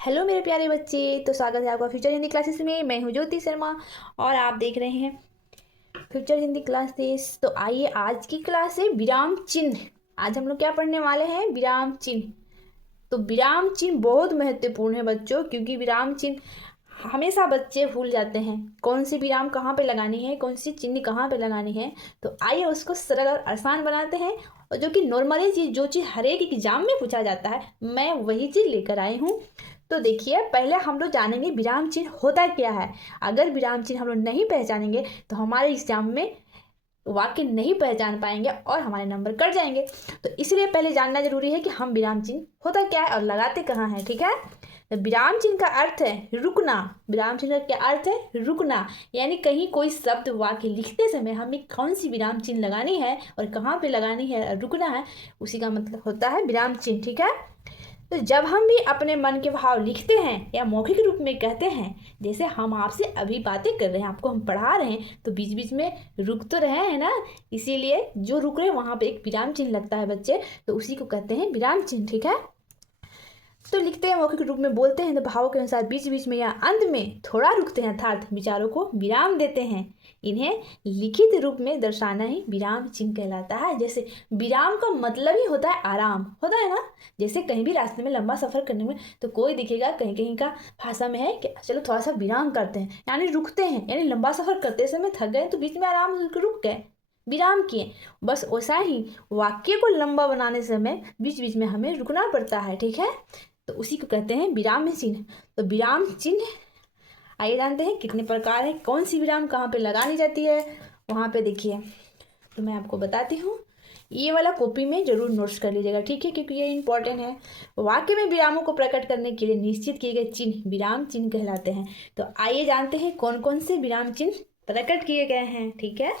Hello मेरे प्यारे बच्चे, तो स्वागत है आपका फ्यूचर हिंदी क्लासेस में। मैं हूँ ज्योति शर्मा और आप देख रहे हैं फ्यूचर हिंदी क्लासेस। तो आइए, आज की क्लास है विराम चिन्ह। आज हम लोग क्या पढ़ने वाले हैं? विराम चिन्ह। तो विराम चिन्ह बहुत महत्वपूर्ण है बच्चों, क्योंकि विराम चिन्ह हमेशा बच्चे भूल जाते हैं कौन सी विराम कहाँ पे लगानी है, कौन सी चिन्ह कहाँ पे लगानी है। तो आइए उसको सरल और आसान बनाते हैं, और जो कि नॉर्मली चीज़, जो चीज़ हर एक एग्जाम में पूछा जाता है, मैं वही चीज़ लेकर आई हूँ। तो देखिए, पहले हम लोग जानेंगे विराम चिन्ह होता क्या है। अगर विराम चिन्ह हम लोग नहीं पहचानेंगे तो हमारे एग्जाम में वाक्य नहीं पहचान पाएंगे और हमारे नंबर कट जाएंगे। तो इसलिए पहले जानना जरूरी है कि हम विराम चिन्ह होता क्या है और लगाते कहाँ हैं। ठीक है, तो विराम चिन्ह का अर्थ है रुकना। विराम चिन्ह का क्या अर्थ है? रुकना। यानी कहीं कोई शब्द वाक्य लिखते समय हमें कौन सी विराम चिन्ह लगानी है और कहाँ पे लगानी है और रुकना है, उसी का मतलब होता है विराम चिन्ह। ठीक है, तो जब हम भी अपने मन के भाव लिखते हैं या मौखिक रूप में कहते हैं, जैसे हम आपसे अभी बातें कर रहे हैं, आपको हम पढ़ा रहे हैं, तो बीच बीच में रुक तो रहे हैं ना, इसीलिए जो रुक रहे हैं वहाँ पे एक विराम चिन्ह लगता है बच्चे, तो उसी को कहते हैं विराम चिन्ह। ठीक है, तो लिखते हैं मौखिक रूप में, बोलते हैं तो भावों के अनुसार बीच बीच में या अंत में थोड़ा रुकते हैं, अर्थात विचारों को विराम देते हैं। इन्हें लिखित रूप में दर्शाना ही विराम चिन्ह कहलाता है। जैसे विराम का मतलब ही होता है आराम, होता है ना। जैसे कहीं भी रास्ते में लंबा सफर करने में तो कोई दिखेगा, कहीं कहीं का भाषा में है कि चलो थोड़ा सा विराम करते हैं, यानी रुकते हैं, यानी लंबा सफर करते समय थक गए तो बीच में आराम रुक गए, विराम किए। बस वैसा ही वाक्य को लंबा बनाने समय बीच बीच में हमें रुकना पड़ता है। ठीक है, तो उसी को कहते हैं विराम चिन्ह। तो विराम चिन्ह आइए जानते हैं कितने प्रकार है, कौन सी विराम कहाँ पे लगानी जाती है। वहाँ पे देखिए, तो मैं आपको बताती हूँ, ये वाला कॉपी में जरूर नोट्स कर लीजिएगा। ठीक है, क्योंकि ये इंपॉर्टेंट है। वाक्य में विरामों को प्रकट करने के लिए निश्चित किए गए चिन्ह विराम चिन्ह कहलाते हैं। तो आइए जानते हैं कौन कौन से विराम चिन्ह प्रकट किए गए हैं। ठीक है,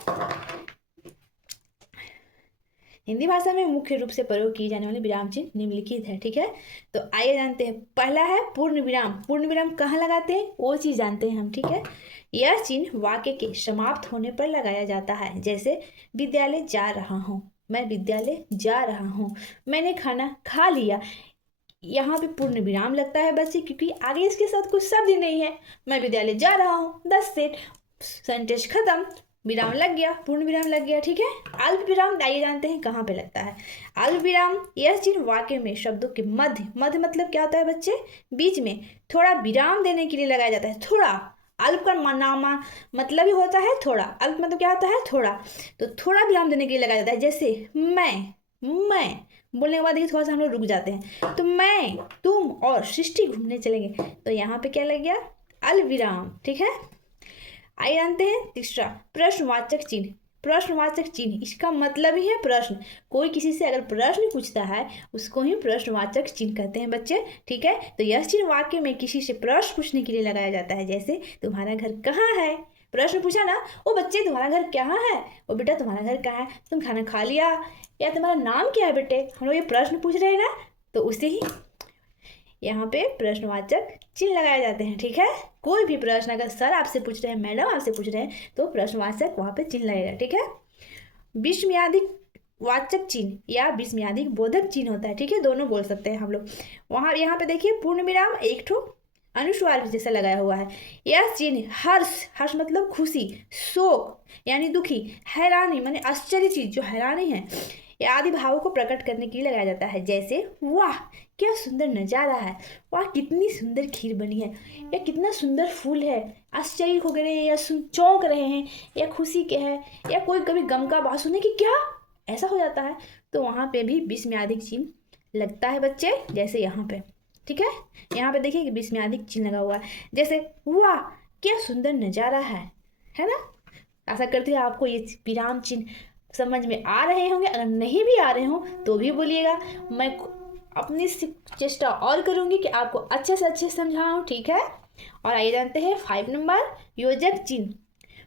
हिंदी भाषा में मुख्य रूप से प्रयोग किए जाने वाले विराम चिन्ह निम्नलिखित है। ठीक है, तो आइए जानते हैं। पहला है पूर्ण विराम। पूर्ण विराम कहाँ लगाते हैं वो चीज़ जानते हैं हम। ठीक है, यह चिन्ह वाक्य के समाप्त होने पर लगाया जाता है। जैसे विद्यालय जा रहा हूँ, मैं विद्यालय जा रहा हूँ, मैंने खाना खा लिया। यहाँ पे पूर्ण विराम लगता है बच्चे, क्योंकि आगे इसके साथ कुछ शब्द ही नहीं है। मैं विद्यालय जा रहा हूँ, 10 सेट, सेंटेंस खत्म, विराम लग गया, पूर्ण विराम लग गया। ठीक है, अल्प विराम आइए जानते हैं कहाँ पे लगता है। अल्प विराम यह चिन्ह वाक्य में शब्दों के मध्य, मध्य मतलब क्या होता है बच्चे? बीच में थोड़ा विराम देने के लिए लगाया जाता है। थोड़ा, अल्प का नामा मतलब ही होता है थोड़ा। अल्प मतलब क्या होता है? थोड़ा। तो थोड़ा विराम देने के लिए लगाया जाता है। जैसे मैं बोलने के बाद देखिए थोड़ा सा हम लोग रुक जाते हैं। तो मैं, तुम और सृष्टि घूमने चलेंगे, तो यहाँ पे क्या लग गया? अल्प विराम। ठीक है, आइए जानते हैं तीसरा, प्रश्नवाचक चिन्ह। प्रश्नवाचक चिन्ह इसका मतलब ही है प्रश्न। कोई किसी से अगर प्रश्न पूछता है उसको ही प्रश्नवाचक चिन्ह कहते हैं बच्चे। ठीक है, तो यह चिन्ह वाक्य में किसी से प्रश्न पूछने के लिए लगाया जाता है। जैसे तुम्हारा घर कहाँ है, प्रश्न पूछा ना, ओ बच्चे तुम्हारा घर कहाँ है, ओ बेटा तुम्हारा घर कहाँ है, तुम खाना खा लिया, या तुम्हारा नाम क्या है बेटे, हम लोग ये प्रश्न पूछ रहे हैं ना, तो उसे ही यहाँ पे प्रश्नवाचक चिन्ह लगाए जाते हैं। ठीक है, कोई भी प्रश्न अगर सर आपसे पूछ रहे हैं, मैडम आपसे पूछ रहे हैं, तो प्रश्नवाचक वहाँ पे चिन्ह लगेगा। ठीक है, विस्मयादिक वाचक चिन्ह या विस्मयादिक बोधक चिन्ह होता है। ठीक है, दोनों बोल सकते हैं हम लोग। वहाँ यहाँ पे देखिए पूर्ण विराम एक ठो अनुस्वार जैसा लगाया हुआ है। यह चिन्ह हर्ष, हर्ष मतलब खुशी, शोक यानी दुखी, हैरानी माने आश्चर्य चीज जो हैरानी है, या आदि भावों को प्रकट करने के लिए लगाया जाता है। जैसे वाह क्या सुंदर नजारा है, वाह कितनी सुंदर खीर बनी है, या कितना सुंदर फूल है, आश्चर्य हो गए या चौंक रहे हैं, या खुशी के है, या कोई कभी गम का बात सुने कि क्या ऐसा हो जाता है, तो वहाँ पे भी विस्मयादिक चिन्ह लगता है बच्चे। जैसे यहाँ पे, ठीक है, यहाँ पे देखिए कि विस्मयादिक चिन्ह लगा हुआ है। जैसे वाह क्या सुंदर नजारा है ना। आशा करती हूँ आपको ये विराम चिन्ह समझ में आ रहे होंगे। अगर नहीं भी आ रहे हो तो भी बोलिएगा, मैं अपनी चेष्टा और करूंगी कि आपको अच्छे से अच्छे समझाऊं। ठीक है, और आइए जानते हैं 5 नंबर, योजक चिन्ह।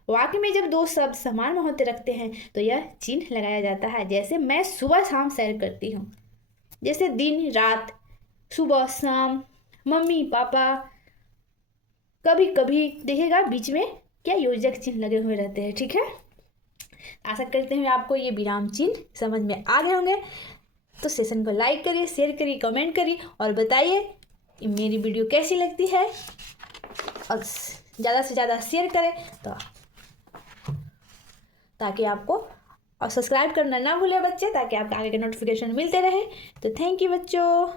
वाक्य में जब दो शब्द समान महत्व रखते हैं तो यह चिन्ह लगाया जाता है। जैसे मैं सुबह शाम सैर करती हूँ, जैसे दिन रात, सुबह शाम, मम्मी पापा, कभी कभी देखिएगा बीच में क्या योजक चिन्ह लगे हुए रहते हैं। ठीक है, आशा करते हैं आपको ये विराम चिन्ह समझ में आ गए होंगे। तो सेशन को लाइक करिए, शेयर करिए, कमेंट करिए और बताइए मेरी वीडियो कैसी लगती है और ज़्यादा से ज़्यादा शेयर करें तो ताकि आपको, और सब्सक्राइब करना ना भूलें बच्चे, ताकि आपको आगे के नोटिफिकेशन मिलते रहे। तो थैंक यू बच्चों।